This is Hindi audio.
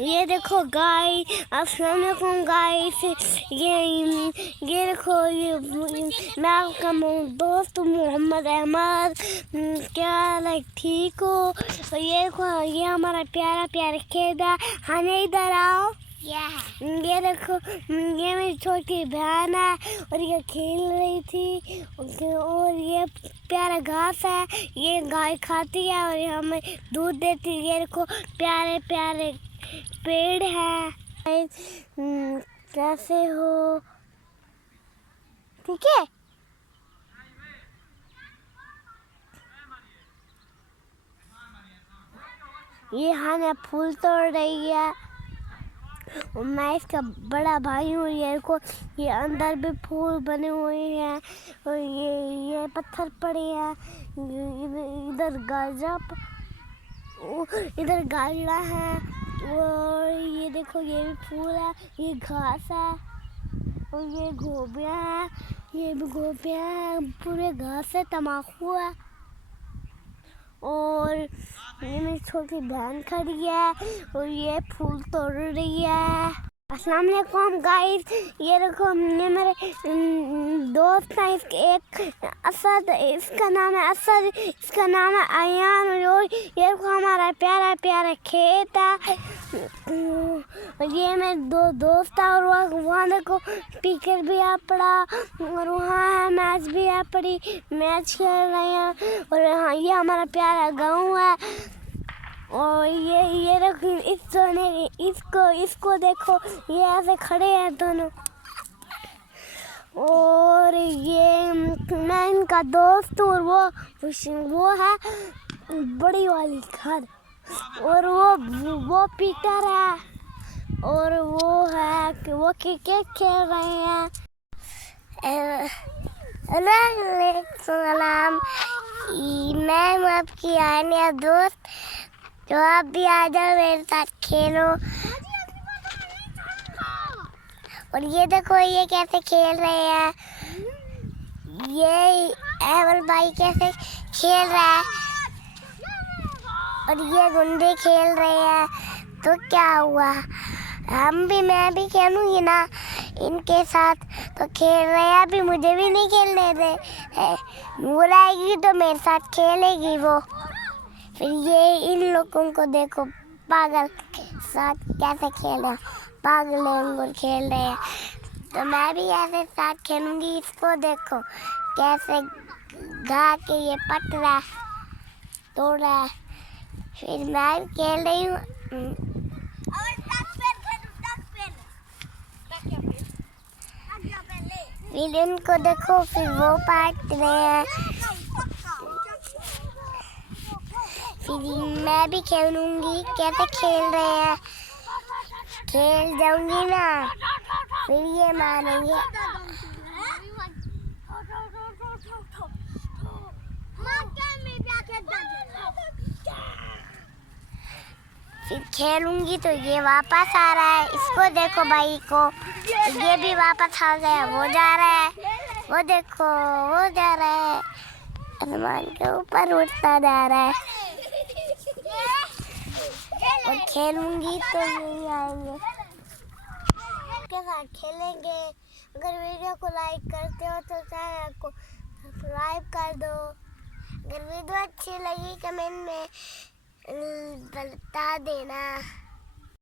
ये देखो गाइस, अस्सलाम वालेकुम गाइस। ये देखो, ये मैं आपका दोस्त दोस्त मोहम्मद अहमद। क्या ठीक हो? और ये देखो, ये हमारा प्यारा प्यारा खेत है। हमें इधर आओ। ये देखो, ये मेरी छोटी बहन है और ये खेल रही थी। और ये प्यारा घास है, ये गाय खाती है और ये हमें दूध देती है। ये देखो प्यारे प्यारे पेड़ है। कैसे हो? ठीक है। ये हाना फूल तोड़ रही है और मैं इसका बड़ा भाई हूँ। ये अंदर भी फूल बने हुए हैं और ये पत्थर पड़े हैं। इधर गाजरा है और ये देखो, ये भी फूल है, ये घास है और ये गोभियाँ हैं। ये भी गोभियाँ हैं, पूरे घास है, तम्बाकू है। और ये मेरी छोटी बहन खड़ी है और ये फूल तोड़ रही है। अस्सलाम वालेकुम गाइस। ये देखो, ये मेरे दोस्त है। एक असद, इसका नाम है असद, इसका नाम है अयान। और ये देखो हमारा प्यारा प्यारा खेत है। और ये मेरे दो दोस्त है और वहाँ देखो स्पीकर भी आ पड़ा और वहाँ मैच भी आ पड़ी, मैच खेल रहे हैं। और हाँ, ये हमारा प्यारा गाँव है। और ये देखो, इसको देखो, ये ऐसे खड़े हैं दोनों। और ये मैं इनका दोस्त हूँ और वो है बड़ी वाली घर। और वो पीटर है और वो क्रिकेट खेल रहे हैं। सलाम, मैं आपकी आनिया दोस्त, तो आप भी आ जाओ मेरे साथ खेलो। और ये देखो, ये कैसे खेल रहे हैं। ये अहमद भाई कैसे खेल रहा है और ये गुंडे खेल रहे हैं। तो क्या हुआ, मैं भी खेलूंगी ना इनके साथ। तो खेल रहे हैं, अभी मुझे भी नहीं खेलने दे। वो आएगी तो मेरे साथ खेलेगी वो। फिर ये इन लोगों को देखो, पागल के साथ कैसे खेल रहे हैं, पागल लोग खेल रहे हैं। तो मैं भी ऐसे साथ खेलूंगी। इसको देखो कैसे गा के ये पट रहा है, तोड़ रहा है। फिर मैं भी खेल रही हूँ। फिर इनको देखो, फिर वो पाट रहे हैं। फिर मैं भी खेलूंगी, कैसे खेल रहे हैं। खेल जाऊंगी ना, फिर ये मारेंगे। फिर खेलूंगी तो ये वापस आ रहा है। इसको देखो भाई को, ये भी वापस आ गया। वो जा रहा है, वो देखो, वो जा रहा है, आसमान के ऊपर उड़ता जा रहा है। और खेलूंगी तो यही आएंगे, के साथ खेलेंगे। अगर वीडियो को लाइक करते हो तो चैनल को सब्सक्राइब कर दो। अगर वीडियो अच्छी लगी कमेंट में बता देना।